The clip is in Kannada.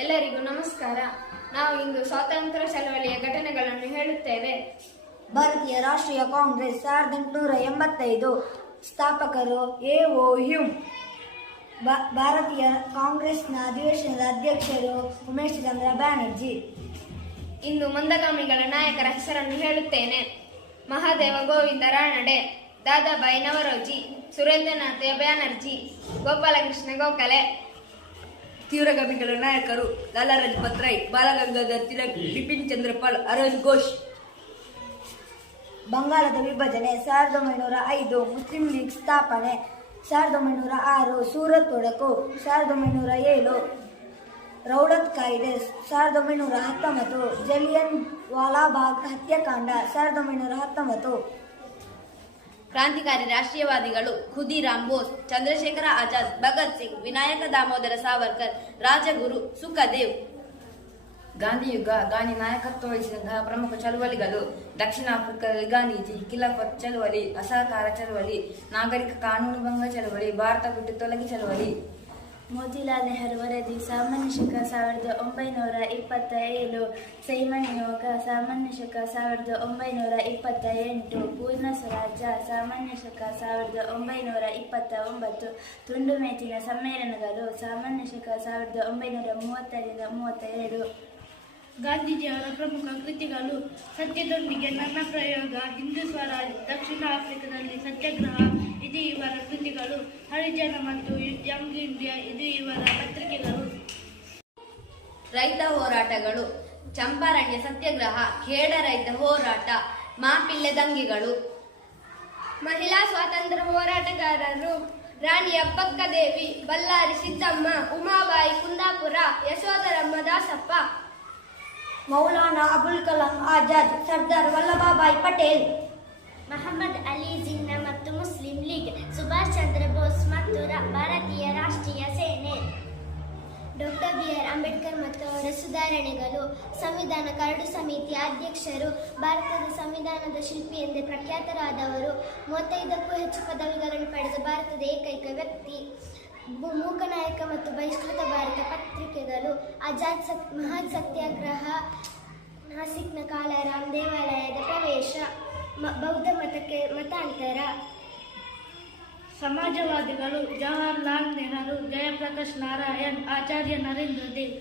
ಎಲ್ಲರಿಗೂ ನಮಸ್ಕಾರ. ನಾವು ಇಂದು ಸ್ವಾತಂತ್ರ್ಯ ಚಳವಳಿಯ ಘಟನೆಗಳನ್ನು ಹೇಳುತ್ತೇವೆ. ಭಾರತೀಯ ರಾಷ್ಟ್ರೀಯ ಕಾಂಗ್ರೆಸ್ 1885. ಸ್ಥಾಪಕರು ಎ.ಓ. ಹ್ಯೂಮ್. ಭಾರತೀಯ ಕಾಂಗ್ರೆಸ್ನ ಅಧಿವೇಶನದ ಅಧ್ಯಕ್ಷರು ಉಮೇಶ್ ಚಂದ್ರ ಬ್ಯಾನರ್ಜಿ. ಇಂದು ಮಂದಗಾಮಿಗಳ ನಾಯಕರ ಹೆಸರನ್ನು ಹೇಳುತ್ತೇನೆ. ಮಹಾದೇವ ಗೋವಿಂದ ರಾನಡೆ, ದಾದಾಬಾಯಿ ನವರೋಜಿ, ಸುರೇಂದ್ರನಾಥ್ ಬ್ಯಾನರ್ಜಿ, ಗೋಪಾಲಕೃಷ್ಣ ಗೋಖಲೆ. ತೀವ್ರಗಾಮಿಗಳ ನಾಯಕರು ಲಾಲಾ ಲಜಪತ್ ರಾಯ್, ಬಾಲಗಂಗಾಧರ್ ತಿಲಕ್, ಬಿಪಿನ್ ಚಂದ್ರ ಪಾಲ್, ಅರವಿಂದ್ ಘೋಷ್. ಬಂಗಾಳದ ವಿಭಜನೆ 1905. ಮುಸ್ಲಿಂ ಲೀಗ್ ಸ್ಥಾಪನೆ 1906. ಸೂರತ್ ಒಡಕು 1907. ರೌಲತ್ ಕಾಯ್ದೆ 1919. ಜಲಿಯನ್ ವಾಲಾಬಾಗ್ ಹತ್ಯಾಕಾಂಡ 1919. ಕ್ರಾಂತಿಕಾರಿ ರಾಷ್ಟ್ರೀಯವಾದಿಗಳು ಖುದಿರಾಮ್ ಬೋಸ್, ಚಂದ್ರಶೇಖರ ಆಜಾದ್, ಭಗತ್ ಸಿಂಗ್, ವಿನಾಯಕ ದಾಮೋದರ ಸಾವರ್ಕರ್, ರಾಜಗುರು, ಸುಖದೇವ್. ಗಾಂಧಿಯುಗ. ಗಾಂಧಿ ನಾಯಕತ್ವ ವಹಿಸಿದಂತಹ ಪ್ರಮುಖ ಚಳವಳಿಗಳು: ದಕ್ಷಿಣ ಆಫ್ರಿಕಾದಲ್ಲಿ ಗಾಂಧೀಜಿ, ಖಿಲಾಫತ್ ಚಳವಳಿ, ಅಸಹಕಾರ ಚಳವಳಿ, ನಾಗರಿಕ ಕಾನೂನು ಭಂಗ ಚಳವಳಿ, ಭಾರತ ಬಿಟ್ಟು ತೊಲಗಿ ಚಳವಳಿ. ಮೋತಿಲಾಲ್ ನೆಹರು ವರದಿ ಸಾಮಾನ್ಯ ಶಕ 1927. ಸೈಮನ್ ನಿಯೋಗ ಸಾಮಾನ್ಯ ಶಕ 1928. ಪೂರ್ಣ ಸ್ವರಾಜ್ಯ ಸಾಮಾನ್ಯ ಶಕ 1929. ತುಂಡು ಮೇಚಿನ ಸಮ್ಮೇಳನಗಳು ಸಾಮಾನ್ಯ ಶಕ 1930-32. ಗಾಂಧೀಜಿಯವರ ಪ್ರಮುಖ ಕೃತಿಗಳು: ಸತ್ಯದೊಂದಿಗೆ ನನ್ನ ಪ್ರಯೋಗ, ಹಿಂದೂ ಸ್ವರಾಜ್, ದಕ್ಷಿಣ ಆಫ್ರಿಕಾದಲ್ಲಿ ಸತ್ಯಾಗ್ರಹ ಇದು ಇವರ ಕೃತಿಗಳು. ಹರಿಜನ ಮತ್ತು ಯಂಗ್ ಇಂಡಿಯಾ ಇದು ಇವರ ಪತ್ರಿಕೆಗಳು. ರೈತ ಹೋರಾಟಗಳು: ಚಂಪಾರಣ್ಯ ಸತ್ಯಾಗ್ರಹ, ಖೇಡ ರೈತ ಹೋರಾಟ, ಮಾಪಿಳ್ಳೆ ದಂಗೆಗಳು. ಮಹಿಳಾ ಸ್ವಾತಂತ್ರ್ಯ ಹೋರಾಟಗಾರರು: ರಾಣಿ ಅಬ್ಬಕ್ಕ ದೇವಿ, ಬಳ್ಳಾರಿ ಸಿದ್ದಮ್ಮ, ಉಮಾಬಾಯಿ ಕುಂದಾಪುರ, ಯಶೋಧರಮ್ಮ ದಾಸಪ್ಪ. ಮೌಲಾನಾ ಅಬುಲ್ ಕಲಾಂ ಆಜಾದ್, ಸರ್ದಾರ್ ವಲ್ಲಭಭಾಯಿ ಪಟೇಲ್. ಮಹಮ್ಮದ್ ಅಲಿ ಜಿನ್ನಾ ಮತ್ತು ಮುಸ್ಲಿಂ ಲೀಗ್, ಸುಭಾಷ್ ಚಂದ್ರ ಬೋಸ್ ಮತ್ತು ಭಾರತೀಯ ರಾಷ್ಟ್ರೀಯ ಸೇನೆ. Doctor B R. ಅಂಬೇಡ್ಕರ್ ಮತ್ತು ಅವರ ಸುಧಾರಣೆಗಳು. ಸಂವಿಧಾನ ಕರಡು ಸಮಿತಿಯ ಅಧ್ಯಕ್ಷರು, ಭಾರತದ ಸಂವಿಧಾನದ ಶಿಲ್ಪಿ ಎಂದೇ ಪ್ರಖ್ಯಾತರಾದವರು. 35ಕ್ಕೂ ಹೆಚ್ಚು ಪದವಿಗಳನ್ನು ಪಡೆದ ಭಾರತದ ಏಕೈಕ ವ್ಯಕ್ತಿ. ಮೂಕನಾಯಕ ಮತ್ತು ಬಹಿಷ್ಕೃತ ಭಾರತ ಪತ್ರಿಕೆಗಳು. ಮಹತ್ ಸತ್ಯಾಗ್ರಹ, ನಾಸಿಕ್ನ ಕಾಲಾರಾಮ್ ದೇವಾಲಯದ ಪ್ರವೇಶ, ಬೌದ್ಧ ಮತಕ್ಕೆ ಮತಾಂತರ. ಸಮಾಜವಾದಿಗಳು: ಜವಾಹರ್ಲಾಲ್ ನೆಹರು, ಜಯಪ್ರಕಾಶ್ ನಾರಾಯಣ್, ಆಚಾರ್ಯ ನರೇಂದ್ರ ದೇವ್.